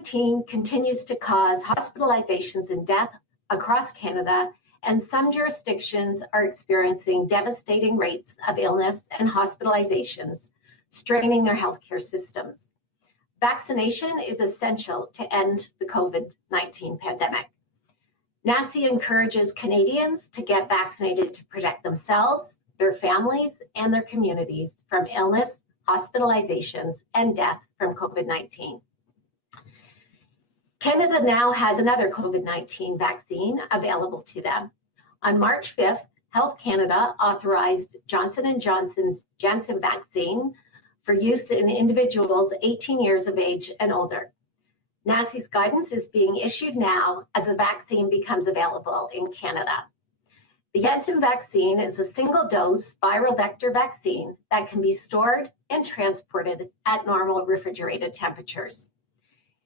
COVID-19 continues to cause hospitalizations and deaths across Canada, and some jurisdictions are experiencing devastating rates of illness and hospitalizations, straining their healthcare systems. Vaccination is essential to end the COVID-19 pandemic. NACI encourages Canadians to get vaccinated to protect themselves, their families, and their communities from illness, hospitalizations, and death from COVID-19. Canada now has another COVID-19 vaccine available to them. On March 5th, Health Canada authorized Johnson & Johnson's Janssen vaccine for use in individuals 18 years of age and older. NACI's guidance is being issued now as the vaccine becomes available in Canada. The Janssen vaccine is a single-dose viral vector vaccine that can be stored and transported at normal refrigerated temperatures.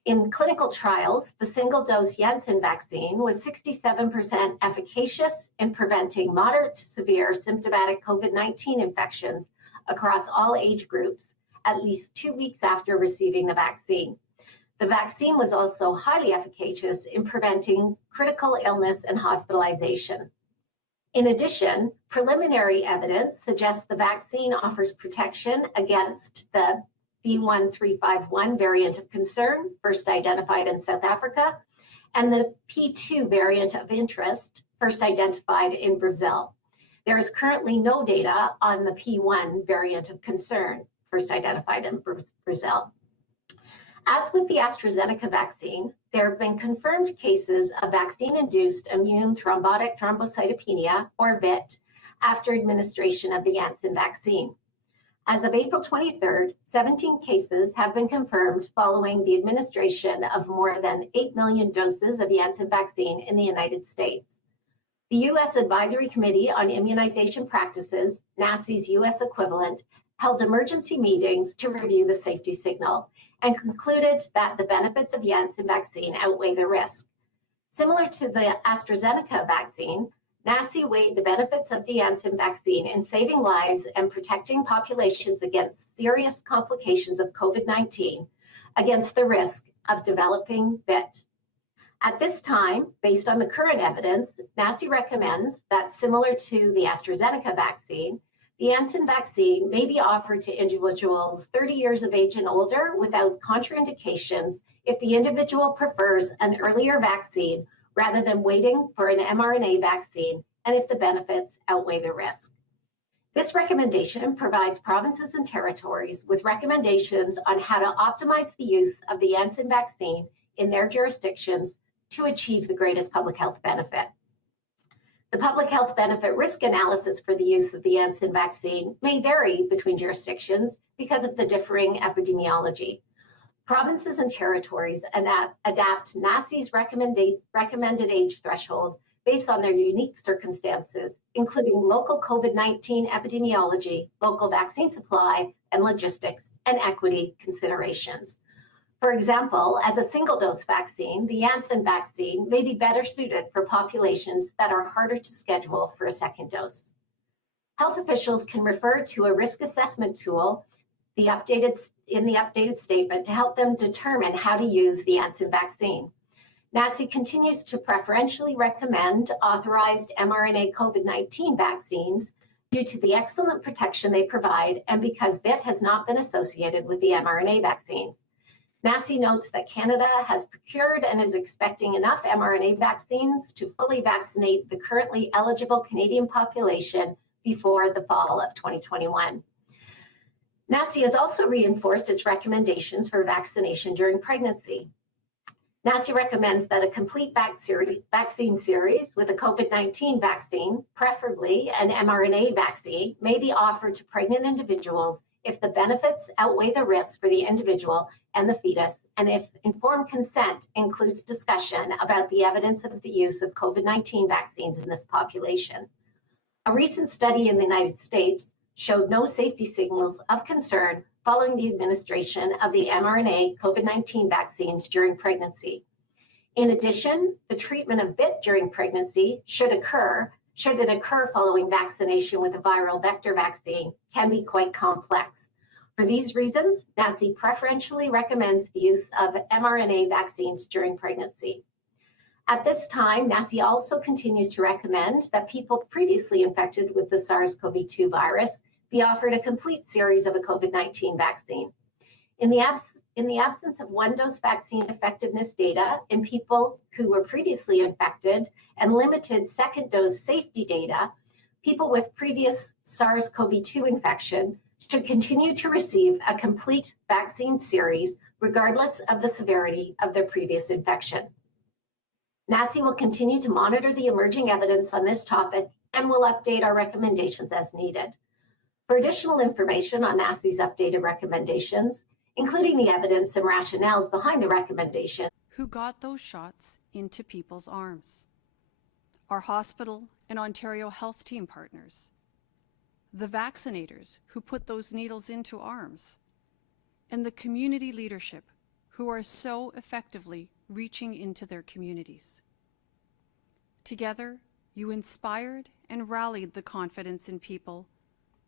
In clinical trials, the single-dose Janssen vaccine was 67% efficacious in preventing moderate to severe symptomatic COVID-19 infections across all age groups at least 2 weeks after receiving the vaccine. The vaccine was also highly efficacious in preventing critical illness and hospitalization. In addition, preliminary evidence suggests the vaccine offers protection against the B.1.351 variant of concern, first identified in South Africa, and the P2 variant of interest, first identified in Brazil. There is currently no data on the P1 variant of concern, first identified in Brazil. As with the AstraZeneca vaccine, there have been confirmed cases of vaccine-induced immune thrombotic thrombocytopenia, or VIT, after administration of the Janssen vaccine. As of April 23rd, 17 cases have been confirmed following the administration of more than 8 million doses of Janssen vaccine in the United States. The U.S. Advisory Committee on Immunization Practices, NACI's U.S. equivalent, held emergency meetings to review the safety signal and concluded that the benefits of Janssen vaccine outweigh the risk. Similar to the AstraZeneca vaccine, NACI weighed the benefits of the Janssen vaccine in saving lives and protecting populations against serious complications of COVID-19 against the risk of developing VIT. At this time, based on the current evidence, NACI recommends that, similar to the AstraZeneca vaccine, the Janssen vaccine may be offered to individuals 30 years of age and older without contraindications if the individual prefers an earlier vaccine rather than waiting for an mRNA vaccine, and if the benefits outweigh the risk. This recommendation provides provinces and territories with recommendations on how to optimize the use of the Janssen vaccine in their jurisdictions to achieve the greatest public health benefit. The public health benefit risk analysis for the use of the Janssen vaccine may vary between jurisdictions because of the differing epidemiology. Provinces and territories adapt NACI's recommended age threshold based on their unique circumstances, including local COVID-19 epidemiology, local vaccine supply and logistics, and equity considerations. For example, as a single-dose vaccine, the Janssen vaccine may be better suited for populations that are harder to schedule for a second dose. Health officials can refer to a risk assessment tool in the updated statement to help them determine how to use the Janssen vaccine. NACI continues to preferentially recommend authorized mRNA COVID-19 vaccines due to the excellent protection they provide and because VIT has not been associated with the mRNA vaccines. NACI notes that Canada has procured and is expecting enough mRNA vaccines to fully vaccinate the currently eligible Canadian population before the fall of 2021. NACI has also reinforced its recommendations for vaccination during pregnancy. NACI recommends that a complete vaccine series with a COVID-19 vaccine, preferably an mRNA vaccine, may be offered to pregnant individuals if the benefits outweigh the risks for the individual and the fetus, and if informed consent includes discussion about the evidence of the use of COVID-19 vaccines in this population. A recent study in the United States showed no safety signals of concern following the administration of the mRNA COVID-19 vaccines during pregnancy. In addition, the treatment of VIT during pregnancy, should it occur following vaccination with a viral vector vaccine, can be quite complex. For these reasons, NACI preferentially recommends the use of mRNA vaccines during pregnancy. At this time, NACI also continues to recommend that people previously infected with the SARS-CoV-2 virus be offered a complete series of a COVID-19 vaccine. In the absence of one-dose vaccine effectiveness data in people who were previously infected and limited second-dose safety data, people with previous SARS-CoV-2 infection should continue to receive a complete vaccine series regardless of the severity of their previous infection. NACI will continue to monitor the emerging evidence on this topic and will update our recommendations as needed. For additional information on NACI's updated recommendations, including the evidence and rationales behind the recommendation. Who got those shots into people's arms? Our hospital and Ontario Health Team partners. The vaccinators who put those needles into arms. And the community leadership who are so effectively reaching into their communities. Together, you inspired and rallied the confidence in people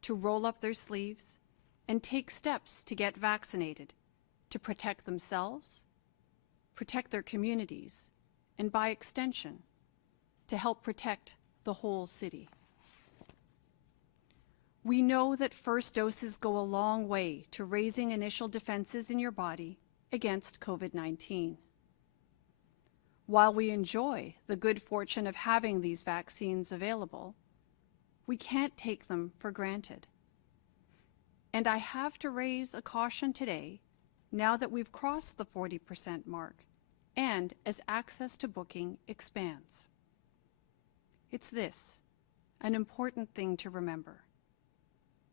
to roll up their sleeves and take steps to get vaccinated, to protect themselves, protect their communities, and by extension, to help protect the whole city. We know that first doses go a long way to raising initial defenses in your body against COVID-19. While we enjoy the good fortune of having these vaccines available, we can't take them for granted. And I have to raise a caution today, now that we've crossed the 40% mark, and as access to booking expands. It's this, an important thing to remember.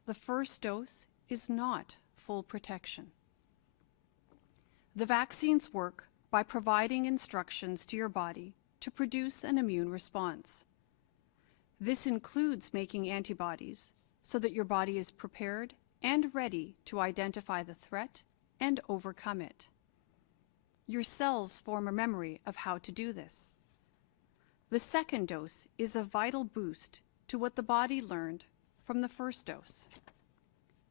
The first dose is not full protection. The vaccines work by providing instructions to your body to produce an immune response. This includes making antibodies so that your body is prepared and ready to identify the threat and overcome it. Your cells form a memory of how to do this. The second dose is a vital boost to what the body learned from the first dose.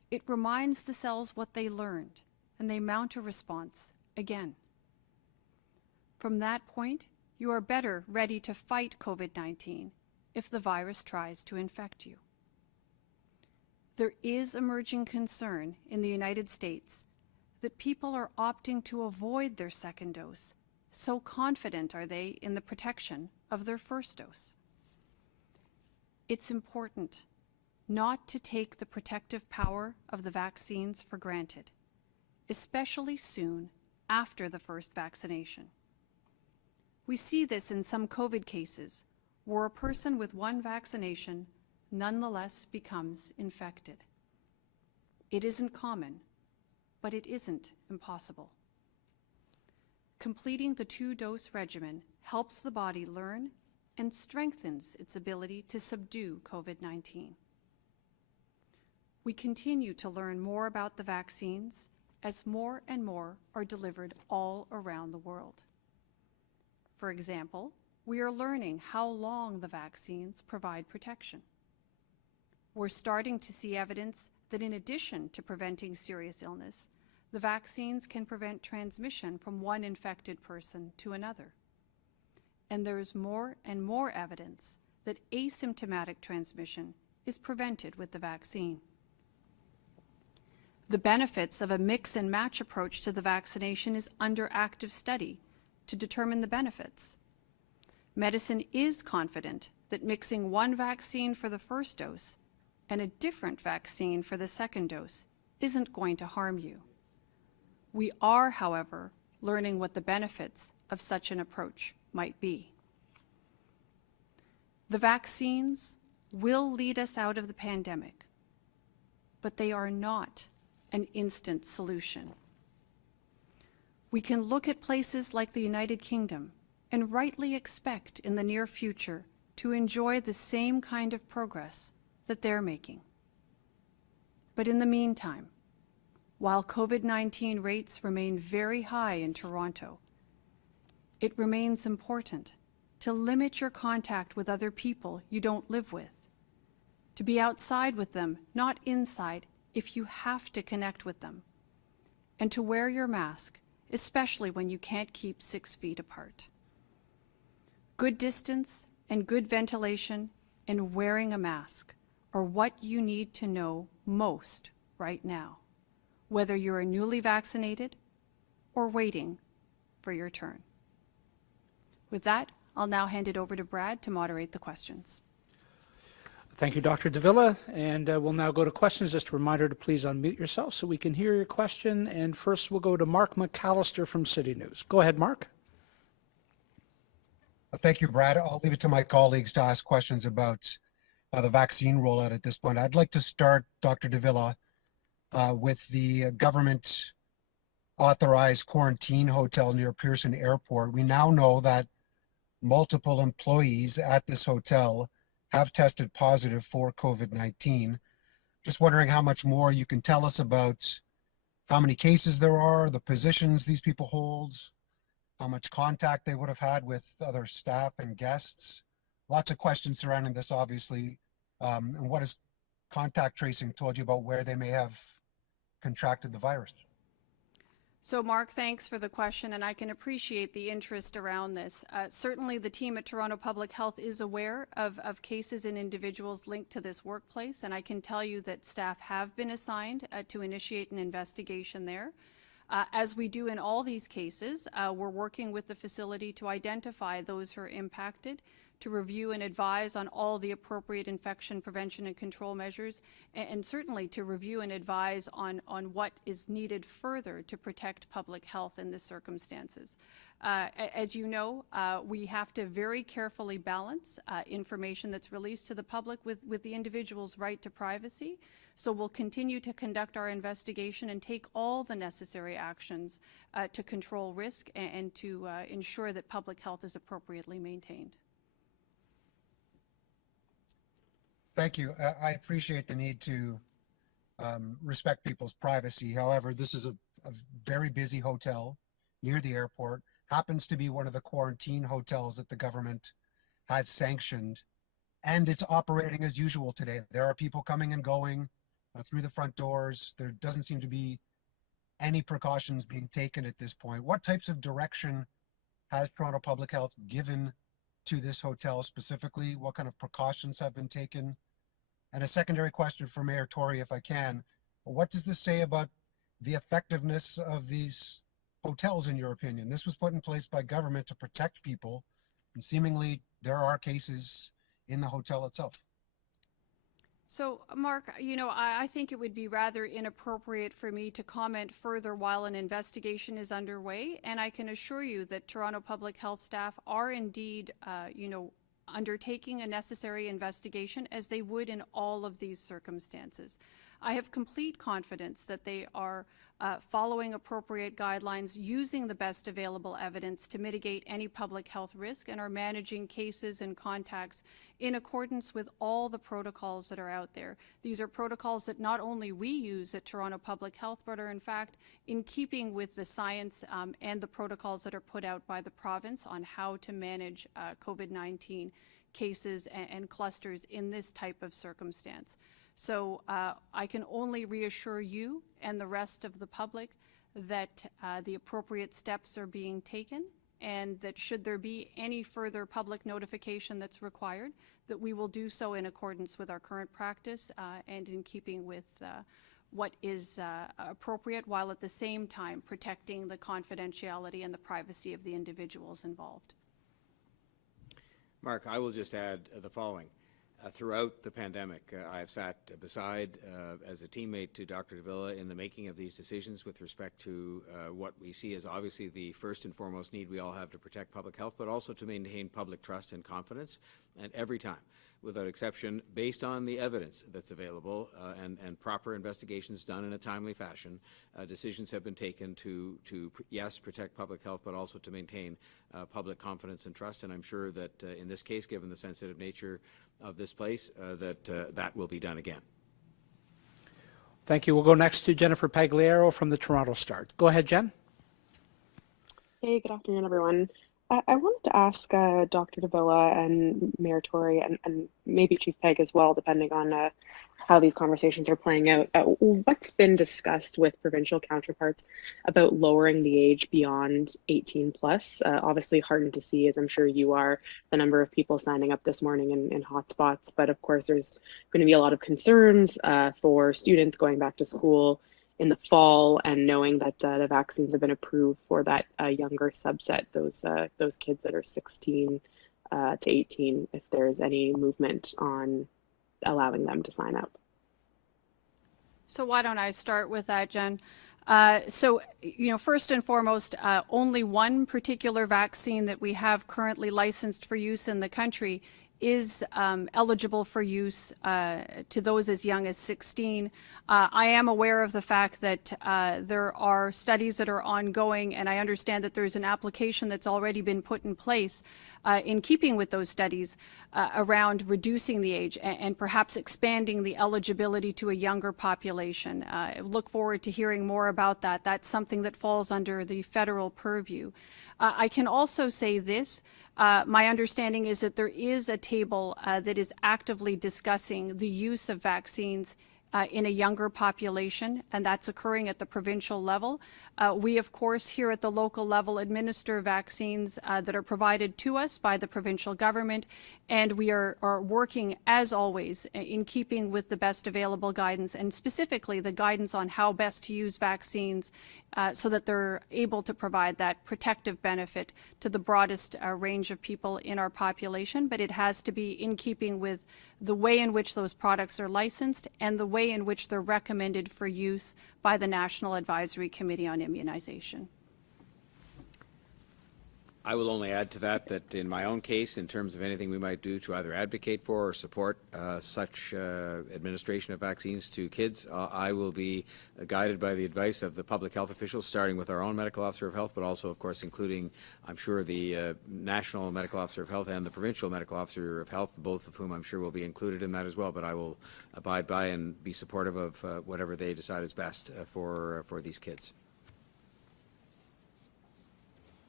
It reminds the cells what they learned, and they mount a response again. From that point, you are better ready to fight COVID-19 if the virus tries to infect you. There is emerging concern in the United States that people are opting to avoid their second dose, so confident are they in the protection of their first dose. It's important not to take the protective power of the vaccines for granted, especially soon after the first vaccination. We see this in some COVID cases where a person with one vaccination nonetheless becomes infected. It isn't common, but it isn't impossible. Completing the two-dose regimen helps the body learn and strengthens its ability to subdue COVID-19. We continue to learn more about the vaccines as more and more are delivered all around the world. For example, we are learning how long the vaccines provide protection. We're starting to see evidence that in addition to preventing serious illness, the vaccines can prevent transmission from one infected person to another. And there is more and more evidence that asymptomatic transmission is prevented with the vaccine. The benefits of a mix and match approach to the vaccination is under active study to determine the benefits. Medicine is confident that mixing one vaccine for the first dose and a different vaccine for the second dose isn't going to harm you. We are, however, learning what the benefits of such an approach might be. The vaccines will lead us out of the pandemic, but they are not an instant solution. We can look at places like the United Kingdom and rightly expect in the near future to enjoy the same kind of progress that they're making. But in the meantime, while COVID-19 rates remain very high in Toronto, it remains important to limit your contact with other people you don't live with, to be outside with them, not inside, if you have to connect with them, and to wear your mask, especially when you can't keep 6 feet apart. Good distance and good ventilation and wearing a mask are what you need to know most right now, whether you're a newly vaccinated or waiting for your turn. With that, I'll now hand it over to Brad to moderate the questions. Thank you, Dr. Davila. And we'll now go to questions. Just a reminder to please unmute yourself so we can hear your question. And first we'll go to Mark McAllister from City News. Go ahead, Mark. Thank you, Brad. I'll leave it to my colleagues to ask questions about the vaccine rollout at this point. I'd like to start, Dr. Davila, with the government authorized quarantine hotel near Pearson Airport. We now know that multiple employees at this hotel have tested positive for COVID-19. Just wondering how much more you can tell us about how many cases there are, the positions these people hold, how much contact they would have had with other staff and guests. Lots of questions surrounding this, obviously. And what has contact tracing told you about where they may have contracted the virus? So Mark, thanks for the question, and I can appreciate the interest around this. Certainly the team at Toronto Public Health is aware of cases and individuals linked to this workplace, and I can tell you that staff have been assigned to initiate an investigation there. As we do in all these cases, we're working with the facility to identify those who are impacted, to review and advise on all the appropriate infection prevention and control measures, and certainly to review and advise on what is needed further to protect public health in the circumstances. As you know, we have to very carefully balance information that's released to the public with the individual's right to privacy. So we'll continue to conduct our investigation and take all the necessary actions to control risk and to ensure that public health is appropriately maintained. Thank you. I appreciate the need to respect people's privacy. However, this is a very busy hotel near the airport, happens to be one of the quarantine hotels that the government has sanctioned, and it's operating as usual today. There are people coming and going through the front doors. There doesn't seem to be any precautions being taken at this point. What types of direction has Toronto Public Health given to this hotel specifically? What kind of precautions have been taken? And a secondary question for Mayor Tory, if I can, what does this say about the effectiveness of these hotels, in your opinion? This was put in place by government to protect people, and seemingly there are cases in the hotel itself. So, Mark, you know, I think it would be rather inappropriate for me to comment further while an investigation is underway, and I can assure you that Toronto Public Health staff are indeed, undertaking a necessary investigation as they would in all of these circumstances. I have complete confidence that they are following appropriate guidelines, using the best available evidence to mitigate any public health risk, and are managing cases and contacts in accordance with all the protocols that are out there. These are protocols that not only we use at Toronto Public Health, but are in fact in keeping with the science and the protocols that are put out by the province on how to manage COVID-19 cases and clusters in this type of circumstance. So I can only reassure you and the rest of the public that the appropriate steps are being taken, and that should there be any further public notification that's required, that we will do so in accordance with our current practice and in keeping with what is appropriate, while at the same time protecting the confidentiality and the privacy of the individuals involved. Mark, I will just add the following. Throughout the pandemic, I have sat beside as a teammate to Dr. Davila in the making of these decisions with respect to what we see as obviously the first and foremost need we all have to protect public health, but also to maintain public trust and confidence. And every time, without exception, based on the evidence that's available and proper investigations done in a timely fashion, decisions have been taken to yes, protect public health, but also to maintain public confidence and trust. And I'm sure that in this case, given the sensitive nature of this place, that will be done again. Thank you. We'll go next to Jennifer Pagliaro from the Toronto Star. Go ahead, Jen. Hey, good afternoon, everyone. I wanted to ask Dr. Davila and Mayor Tory and maybe Chief Peg as well, depending on how these conversations are playing out. What's been discussed with provincial counterparts about lowering the age beyond 18 plus? Obviously heartened to see, as I'm sure you are, the number of people signing up this morning in hotspots. But of course, there's going to be a lot of concerns for students going back to school in the fall, and knowing that the vaccines have been approved for that younger subset, those kids that are 16 to 18, if there's any movement on allowing them to sign up. So why don't I start with that, Jen? First and foremost, only one particular vaccine that we have currently licensed for use in the country is eligible for use to those as young as 16. I am aware of the fact that there are studies that are ongoing, and I understand that there's an application that's already been put in place in keeping with those studies around reducing the age and perhaps expanding the eligibility to a younger population. I look forward to hearing more about that. That's something that falls under the federal purview. I can also say this. My understanding is that there is a table that is actively discussing the use of vaccines in a younger population, and that's occurring at the provincial level. We, of course, here at the local level administer vaccines that are provided to us by the provincial government, and we are working, as always, in keeping with the best available guidance, and specifically the guidance on how best to use vaccines so that they're able to provide that protective benefit to the broadest range of people in our population. But it has to be in keeping with the way in which those products are licensed and the way in which they're recommended for use by the National Advisory Committee on Immunization. I will only add to that in my own case, in terms of anything we might do to either advocate for or support such administration of vaccines to kids, I will be guided by the advice of the public health officials, starting with our own medical officer of health, but also, of course, including, I'm sure, the national medical officer of health and the provincial medical officer of health, both of whom I'm sure will be included in that as well. But I will abide by and be supportive of whatever they decide is best for these kids.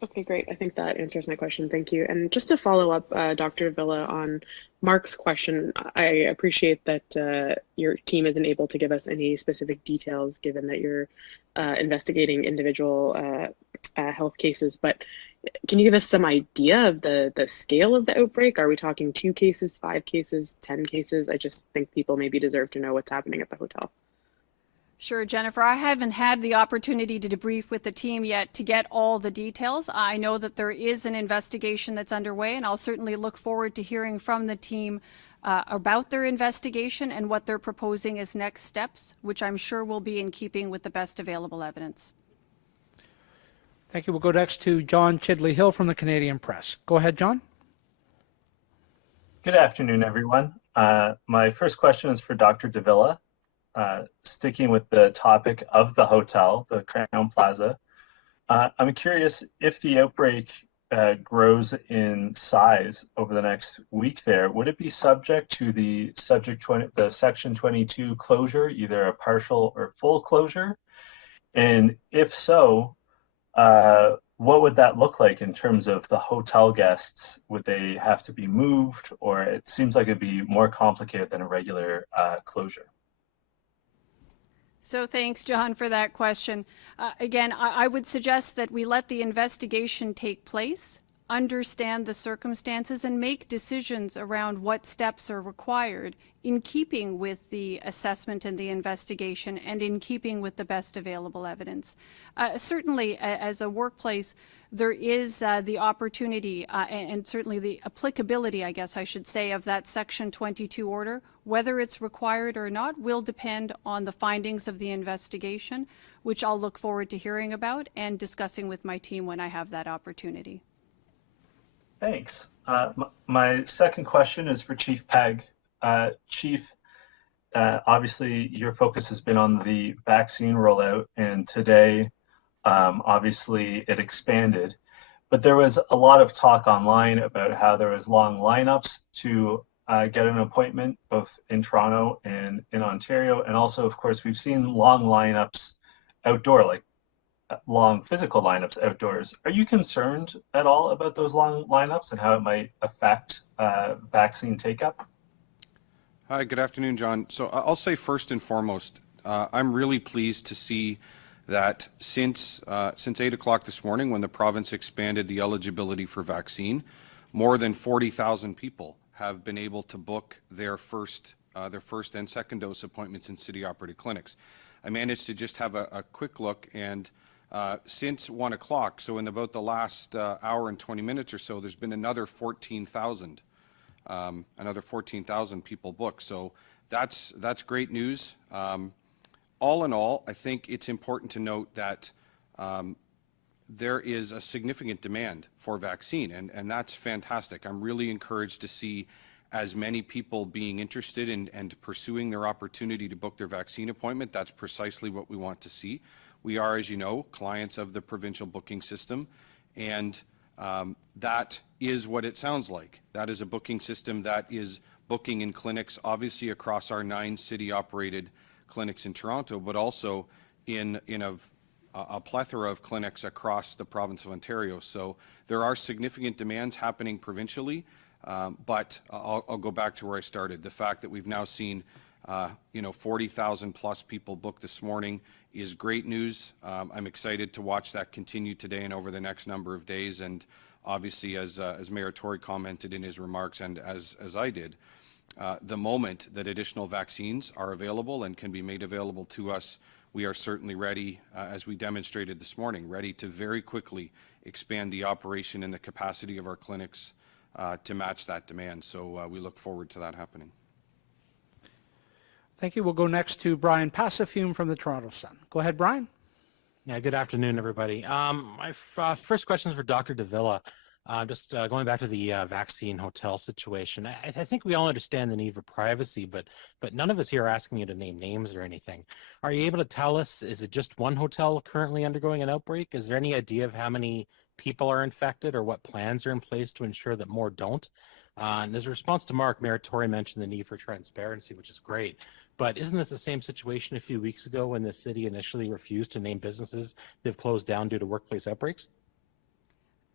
Okay, great. I think that answers my question. Thank you. And just to follow up, Dr. Villa, on Mark's question, I appreciate that your team isn't able to give us any specific details, given that you're investigating individual health cases. But can you give us some idea of the scale of the outbreak? Are we talking 2 cases, 5 cases, 10 cases? I just think people maybe deserve to know what's happening at the hotel. Sure, Jennifer. I haven't had the opportunity to debrief with the team yet to get all the details. I know that there is an investigation that's underway, and I'll certainly look forward to hearing from the team about their investigation and what they're proposing as next steps, which I'm sure will be in keeping with the best available evidence. Thank you. We'll go next to John Chidley-Hill from the Canadian Press. Go ahead, John. Good afternoon, everyone. My first question is for Dr. Davila. Sticking with the topic of the hotel, the Crown Plaza, I'm curious if the outbreak grows in size over the next week there, would it be subject to the Section 22 closure, either a partial or full closure? And if so, what would that look like in terms of the hotel guests? Would they have to be moved, or it seems like it'd be more complicated than a regular closure? So thanks, John, for that question. Again, I would suggest that we let the investigation take place, understand the circumstances, and make decisions around what steps are required in keeping with the assessment and the investigation and in keeping with the best available evidence. Certainly, as a workplace, there is the opportunity and certainly the applicability, I guess I should say, of that Section 22 order. Whether it's required or not will depend on the findings of the investigation, which I'll look forward to hearing about and discussing with my team when I have that opportunity. Thanks. My second question is for Chief Pegg. Chief, obviously your focus has been on the vaccine rollout, and today obviously it expanded, but there was a lot of talk online about how there was long lineups to get an appointment, both in Toronto and in Ontario. And also, of course, we've seen long lineups outdoor, like long physical lineups outdoors. Are you concerned at all about those long lineups and how it might affect vaccine take-up? Hi, good afternoon, John. So I'll say first and foremost, I'm really pleased to see that since 8 o'clock this morning, when the province expanded the eligibility for vaccine, more than 40,000 people have been able to book their first and second dose appointments in city-operated clinics. I managed to just have a quick look, and since 1 o'clock, so in about the last hour and 20 minutes or so, there's been another 14,000 people booked. So that's great news. All in all, I think it's important to note that there is a significant demand for vaccine, and that's fantastic. I'm really encouraged to see as many people being interested in and pursuing their opportunity to book their vaccine appointment. That's precisely what we want to see. We are, as you know, clients of the provincial booking system, and that is what it sounds like. That is a booking system that is booking in clinics, obviously across our 9 city-operated clinics in Toronto, but also in a plethora of clinics across the province of Ontario. So there are significant demands happening provincially, but I'll go back to where I started. The fact that we've now seen 40,000 plus people booked this morning is great news. I'm excited to watch that continue today and over the next number of days. And obviously, as Mayor Tory commented in his remarks, and as I did, the moment that additional vaccines are available and can be made available to us, we are certainly ready, as we demonstrated this morning, ready to very quickly expand the operation and the capacity of our clinics to match that demand. So we look forward to that happening. Thank you. We'll go next to Brian Passafume from the Toronto Sun. Go ahead, Brian. Yeah, good afternoon, everybody. My first question is for Dr. Davila. Just going back to the vaccine hotel situation. I think we all understand the need for privacy, but none of us here are asking you to name names or anything. Are you able to tell us, is it just one hotel currently undergoing an outbreak? Is there any idea of how many people are infected or what plans are in place to ensure that more don't? And as a response to Mark, Mayor Tory mentioned the need for transparency, which is great. But isn't this the same situation a few weeks ago when the city initially refused to name businesses they've closed down due to workplace outbreaks?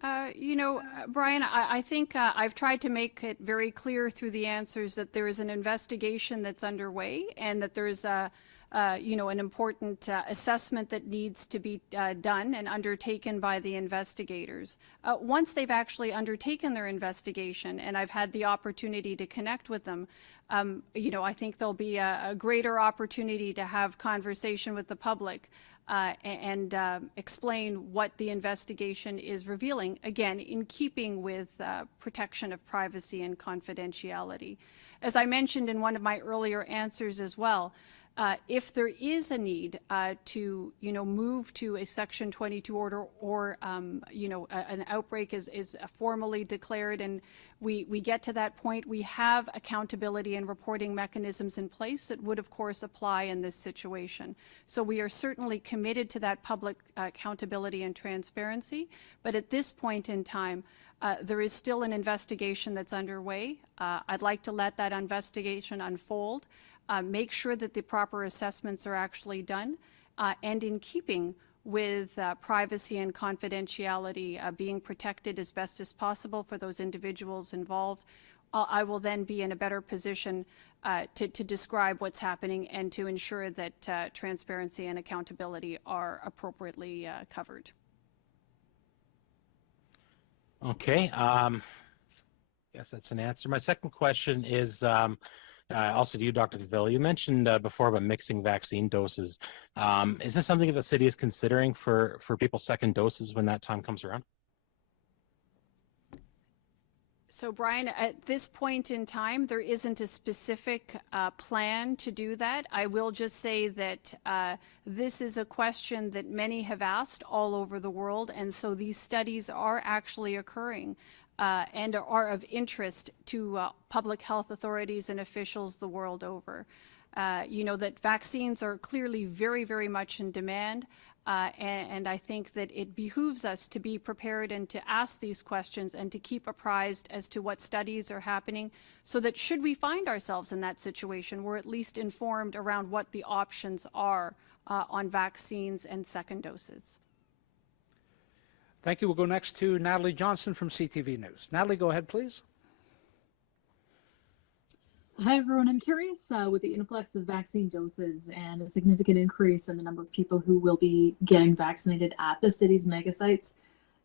Brian, I think I've tried to make it very clear through the answers that there is an investigation that's underway and that there's an important assessment that needs to be done and undertaken by the investigators. Once they've actually undertaken their investigation and I've had the opportunity to connect with them, I think there'll be a greater opportunity to have conversation with the public and explain what the investigation is revealing, again, in keeping with protection of privacy and confidentiality. As I mentioned in one of my earlier answers as well, if there is a need to, move to a Section 22 order or, an outbreak is formally declared and we get to that point, we have accountability and reporting mechanisms in place that would, of course, apply in this situation. So we are certainly committed to that public accountability and transparency, but at this point in time, there is still an investigation that's underway. I'd like to let that investigation unfold. Make sure that the proper assessments are actually done, and in keeping with privacy and confidentiality being protected as best as possible for those individuals involved, I will then be in a better position to describe what's happening and to ensure that transparency and accountability are appropriately covered. Okay, guess that's an answer. My second question is also to you, Dr. Davila. You mentioned before about mixing vaccine doses. Is this something that the city is considering for people's second doses when that time comes around? So, Brian, at this point in time, there isn't a specific plan to do that. I will just say that this is a question that many have asked all over the world, and so these studies are actually occurring. And are of interest to public health authorities and officials the world over. That vaccines are clearly very, very much in demand, and I think that it behooves us to be prepared and to ask these questions and to keep apprised as to what studies are happening so that should we find ourselves in that situation, we're at least informed around what the options are on vaccines and second doses. Thank you. We'll go next to Natalie Johnson from CTV News. Natalie, go ahead, please. Hi, everyone. I'm curious with the influx of vaccine doses and a significant increase in the number of people who will be getting vaccinated at the city's mega sites.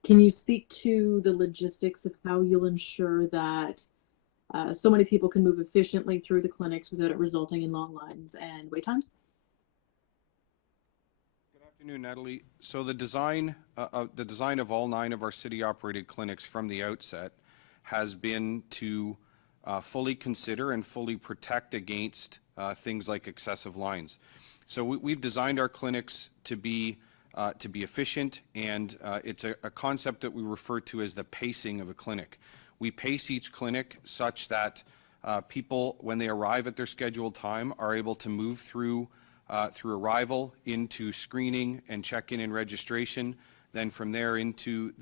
Can you speak to the logistics of how you'll ensure that so many people can move efficiently through the clinics without it resulting in long lines and wait times? Good afternoon, Natalie. So the design of all 9 of our city-operated clinics from the outset has been to fully consider and fully protect against things like excessive lines. So we've designed our clinics to be efficient, and it's a concept that we refer to as the pacing of a clinic. We pace each clinic such that people, when they arrive at their scheduled time, are able to move through arrival into screening and check-in and registration, then from there into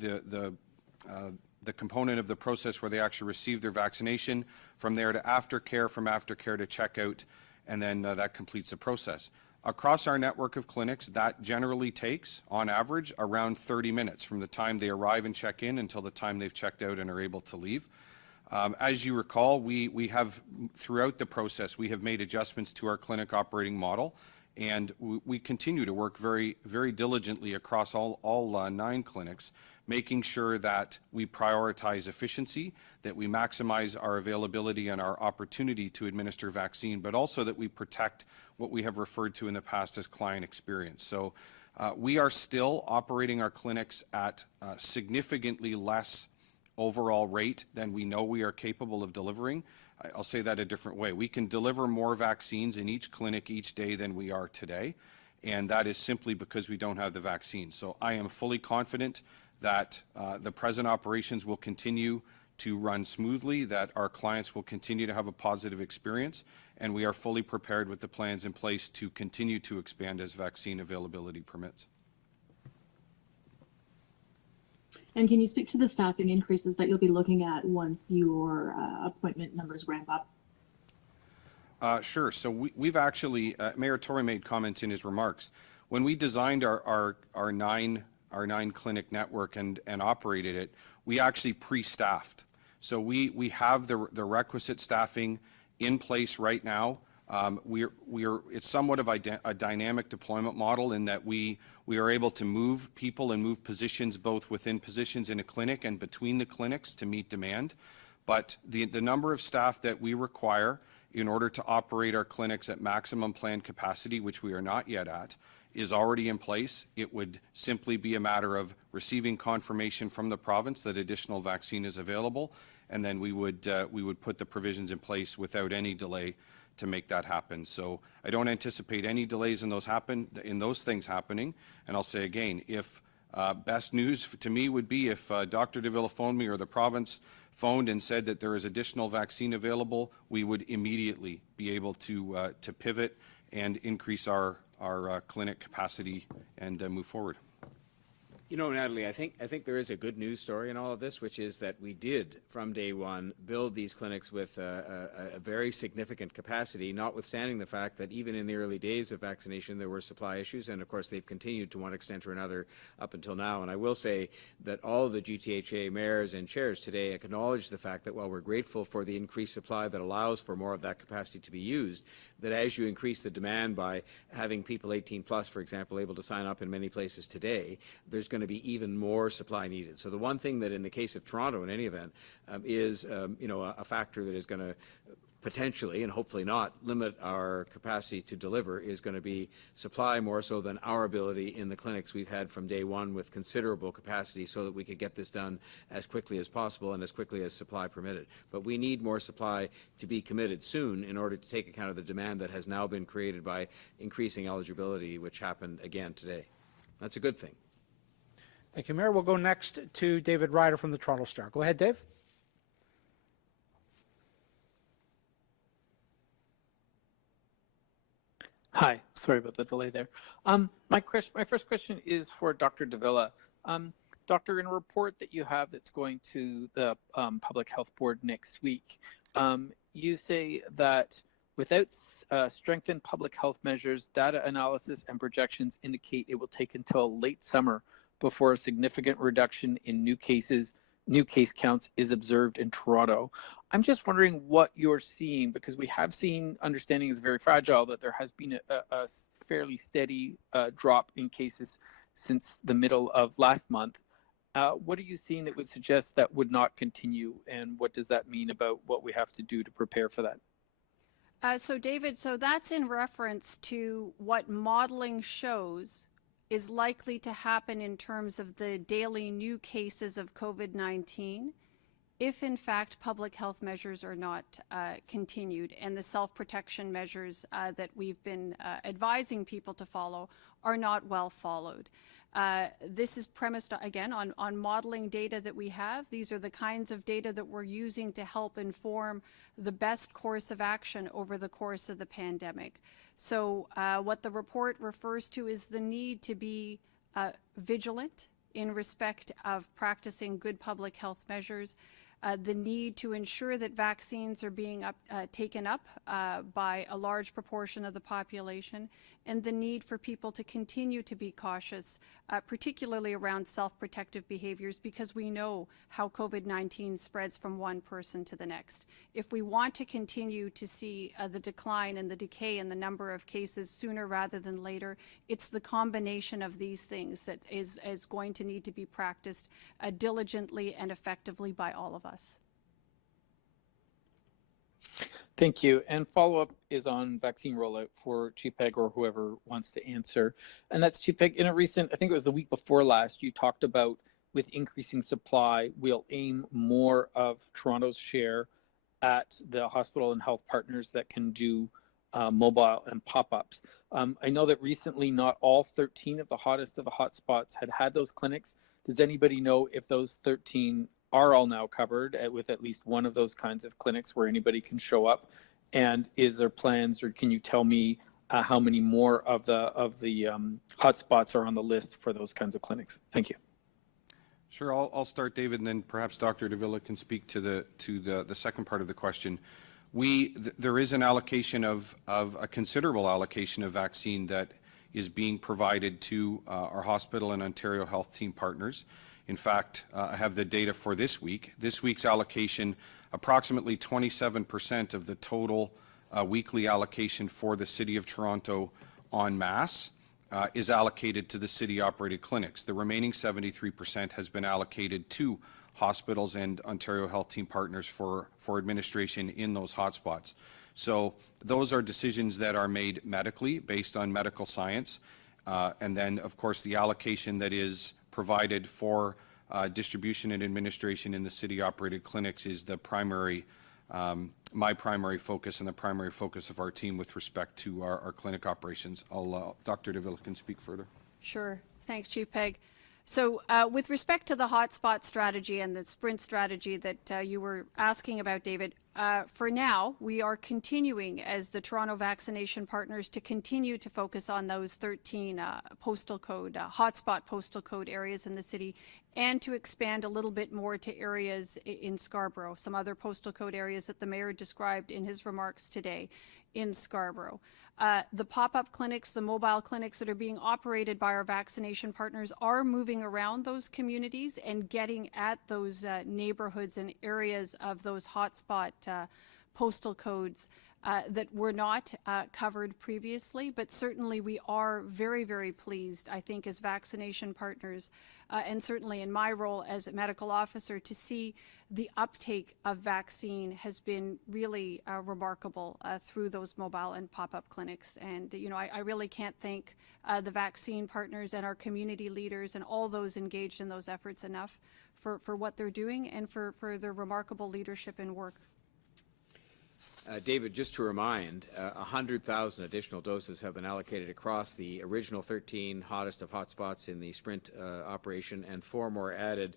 the component of the process where they actually receive their vaccination, from there to aftercare, from aftercare to checkout, and then that completes the process. Across our network of clinics, that generally takes, on average, around 30 minutes from the time they arrive and check in until the time they've checked out and are able to leave. As you recall, we have, throughout the process, we have made adjustments to our clinic operating model, and we continue to work very, very diligently across all 9 clinics, making sure that we prioritize efficiency, that we maximize our availability and our opportunity to administer vaccine, but also that we protect what we have referred to in the past as client experience. So we are still operating our clinics at significantly less overall rate than we know we are capable of delivering. I'll say that a different way. We can deliver more vaccines in each clinic each day than we are today, and that is simply because we don't have the vaccine. So I am fully confident that the present operations will continue to run smoothly, that our clients will continue to have a positive experience, and we are fully prepared with the plans in place to continue to expand as vaccine availability permits. And can you speak to the staffing increases that you'll be looking at once your appointment numbers ramp up? Sure. So we've actually, Mayor Tory made comments in his remarks. When we designed our 9 clinic network and operated it, we actually pre-staffed. So we have the requisite staffing in place right now. It's somewhat of a dynamic deployment model in that we are able to move people and move positions both within positions in a clinic and between the clinics to meet demand. But the number of staff that we require in order to operate our clinics at maximum planned capacity, which we are not yet at, is already in place. It would simply be a matter of receiving confirmation from the province that additional vaccine is available, and then we would put the provisions in place without any delay to make that happen. So I don't anticipate any delays in those things happening. And I'll say again, if best news to me would be if Dr. Davila phoned me or the province phoned and said that there is additional vaccine available, we would immediately be able to pivot and increase our clinic capacity and move forward. You know, Natalie, I think there is a good news story in all of this, which is that we did, from day one, build these clinics with a very significant capacity, notwithstanding the fact that even in the early days of vaccination, there were supply issues, and of course, they've continued to one extent or another up until now. And I will say that all of the GTHA mayors and chairs today acknowledge the fact that while we're grateful for the increased supply that allows for more of that capacity to be used, that as you increase the demand by having people 18 plus, for example, able to sign up in many places today, there's going to be even more supply needed. So the one thing that in the case of Toronto, in any event, is a factor that is going to potentially, and hopefully not, limit our capacity to deliver is going to be supply more so than our ability in the clinics we've had from day one with considerable capacity so that we could get this done as quickly as possible and as quickly as supply permitted. But we need more supply to be committed soon in order to take account of the demand that has now been created by increasing eligibility, which happened again today. That's a good thing. Thank you, Mayor. We'll go next to David Ryder from the Toronto Star. Go ahead, Dave. Hi, sorry about the delay there. My first question is for Dr. Davila. Doctor, in a report that you have that's going to the Public Health Board next week, you say that without strengthened public health measures, data analysis and projections indicate it will take until late summer before a significant reduction in new cases new case counts is observed in Toronto. I'm just wondering what you're seeing, because we have seen, understanding is very fragile, that there has been a fairly steady drop in cases since the middle of last month. What are you seeing that would suggest that would not continue, and what does that mean about what we have to do to prepare for that? So David, so that's in reference to what modeling shows is likely to happen in terms of the daily new cases of COVID-19 if in fact public health measures are not continued and the self-protection measures that we've been advising people to follow are not well followed. This is premised, again, on modeling data that we have. These are the kinds of data that we're using to help inform the best course of action over the course of the pandemic. So what the report refers to is the need to be vigilant in respect of practicing good public health measures, the need to ensure that vaccines are being taken up by a large proportion of the population, and the need for people to continue to be cautious, particularly around self-protective behaviors, because we know how COVID-19 spreads from one person to the next. If we want to continue to see the decline and the decay in the number of cases sooner rather than later, it's the combination of these things that is going to need to be practiced diligently and effectively by all of us. Thank you. And follow-up is on vaccine rollout for Chief Pegg or whoever wants to answer. And that's Chief Pegg. In a recent, I think it was the week before last, you talked about with increasing supply, we'll aim more of Toronto's share at the hospital and health partners that can do mobile and pop-ups. I know that recently not all 13 of the hottest of the hotspots had those clinics. Does anybody know if those 13 are all now covered with at least one of those kinds of clinics where anybody can show up? And is there plans, or can you tell me how many more of the hotspots are on the list for those kinds of clinics? Thank you. Sure, I'll start, David, and then perhaps Dr. Davila can speak to the second part of the question. There is an allocation of a considerable allocation of vaccine that is being provided to our hospital and Ontario Health Team partners. In fact, I have the data for this week. This week's allocation, approximately 27% of the total weekly allocation for the City of Toronto en masse is allocated to the city-operated clinics. The remaining 73% has been allocated to hospitals and Ontario Health Team partners for administration in those hotspots. So those are decisions that are made medically, based on medical science. And then, of course, the allocation that is provided for distribution and administration in the city-operated clinics is the primary, my primary focus and the primary focus of our team with respect to our clinic operations. Dr. Davila can speak further. Sure. Thanks, Chief Pegg. So with respect to the hotspot strategy and the sprint strategy that you were asking about, David, for now, we are continuing as the Toronto vaccination partners to continue to focus on those 13 postal code, hotspot postal code areas in the city, and to expand a little bit more to areas in Scarborough, some other postal code areas that the Mayor described in his remarks today in Scarborough. The pop-up clinics, the mobile clinics that are being operated by our vaccination partners are moving around those communities and getting at those neighborhoods and areas of those hotspot postal codes that were not covered previously, but certainly we are very, very pleased, I think, as vaccination partners, and certainly in my role as a medical officer, to see the uptake of vaccine has been really remarkable through those mobile and pop-up clinics. And, you know, I really can't thank the vaccine partners and our community leaders and all those engaged in those efforts enough for what they're doing and for their remarkable leadership and work. David, just to remind, 100,000 additional doses have been allocated across the original 13 hottest of hotspots in the sprint operation, and 4 more added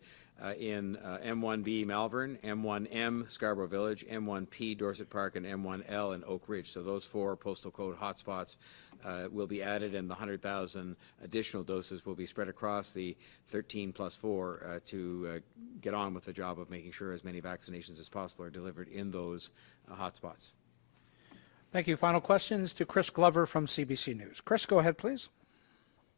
in M1B Malvern, M1M Scarborough Village, M1P Dorset Park, and M1L in Oak Ridge. So those 4 postal code hotspots will be added, and the 100,000 additional doses will be spread across the 13 plus 4 to get on with the job of making sure as many vaccinations as possible are delivered in those hotspots. Thank you. Final questions to Chris Glover from CBC News. Chris, go ahead, please.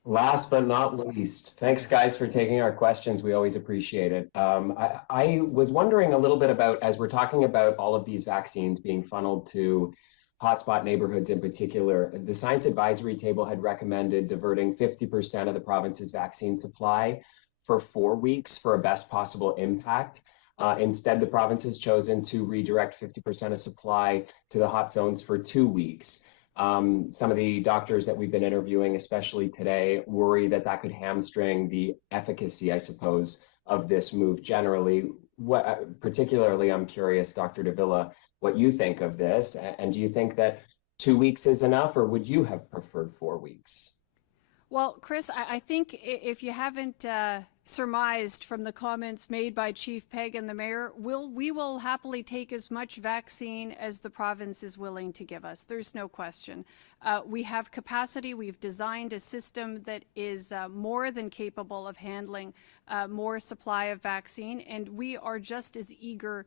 Last but not least, thanks guys for taking our questions. We always appreciate it. I was wondering a little bit about, as we're talking about all of these vaccines being funneled to hotspot neighborhoods in particular, the Science Advisory Table had recommended diverting 50% of the province's vaccine supply for 4 weeks for a best possible impact. Instead, the province has chosen to redirect 50% of supply to the hot zones for 2 weeks. Some of the doctors that we've been interviewing, especially today, worry that that could hamstring the efficacy, I suppose, of this move generally. Particularly, I'm curious, Dr. Davila, what you think of this, and do you think that 2 weeks is enough, or would you have preferred 4 weeks? Well, Chris, I think if you haven't surmised from the comments made by Chief Pegg and the Mayor, we will happily take as much vaccine as the province is willing to give us. There's no question. We have capacity. We've designed a system that is more than capable of handling more supply of vaccine, and we are just as eager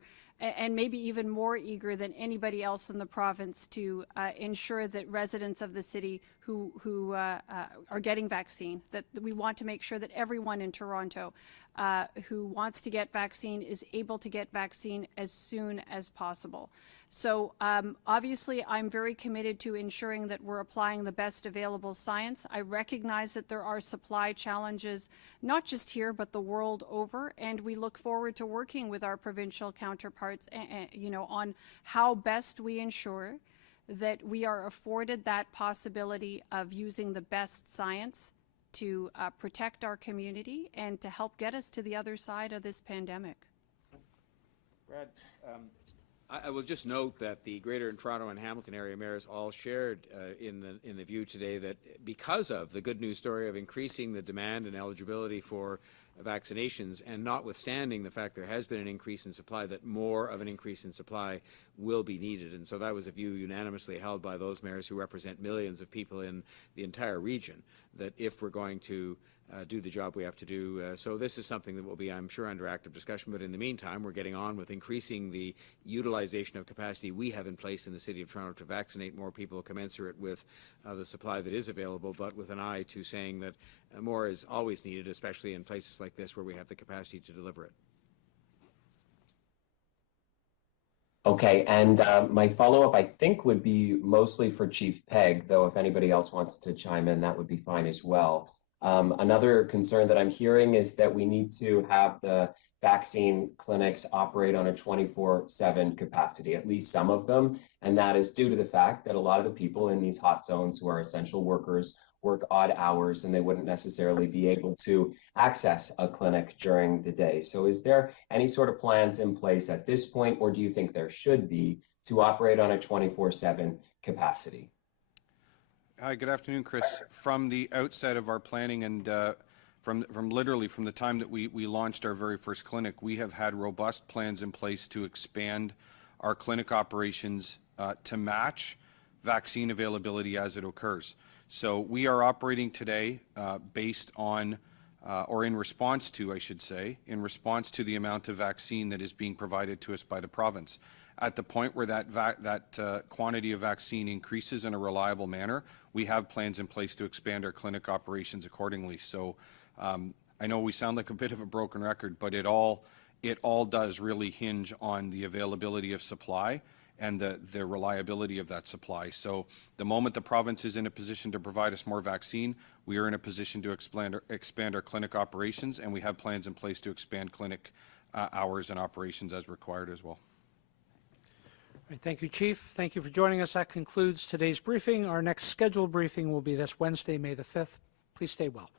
and maybe even more eager than anybody else in the province to ensure that residents of the city who are getting vaccine, that we want to make sure that everyone in Toronto who wants to get vaccine is able to get vaccine as soon as possible. So obviously, I'm very committed to ensuring that we're applying the best available science. I recognize that there are supply challenges, not just here, but the world over, and we look forward to working with our provincial counterparts, on how best we ensure that we are afforded that possibility of using the best science to protect our community and to help get us to the other side of this pandemic. Brad, I will just note that the Greater Toronto and Hamilton area mayors all shared in the view today that because of the good news story of increasing the demand and eligibility for vaccinations, and notwithstanding the fact there has been an increase in supply, that more of an increase in supply will be needed. And so that was a view unanimously held by those mayors who represent millions of people in the entire region, that if we're going to do the job we have to do. So this is something that will be, I'm sure, under active discussion, but in the meantime, we're getting on with increasing the utilization of capacity we have in place in the City of Toronto to vaccinate more people commensurate with the supply that is available, but with an eye to saying that more is always needed, especially in places like this where we have the capacity to deliver it. Okay, and my follow-up, I think, would be mostly for Chief Pegg, though if anybody else wants to chime in, that would be fine as well. Another concern that I'm hearing is that we need to have the vaccine clinics operate on a 24/7 capacity, at least some of them, and that is due to the fact that a lot of the people in these hot zones who are essential workers work odd hours and they wouldn't necessarily be able to access a clinic during the day. So is there any sort of plans in place at this point, or do you think there should be, to operate on a 24/7 capacity? Hi, good afternoon, Chris. From the outset of our planning and from literally from the time that we launched our very first clinic, we have had robust plans in place to expand our clinic operations to match vaccine availability as it occurs. So we are operating today based on, or in response to, I should say, in response to the amount of vaccine that is being provided to us by the province. At the point where that quantity of vaccine increases in a reliable manner, we have plans in place to expand our clinic operations accordingly. So I know we sound like a bit of a broken record, but it all does really hinge on the availability of supply and the reliability of that supply. So the moment the province is in a position to provide us more vaccine, we are in a position to expand our clinic operations, and we have plans in place to expand clinic hours and operations as required as well. Thank you, Chief. Thank you for joining us. That concludes today's briefing. Our next scheduled briefing will be this Wednesday, May the 5th. Please stay well.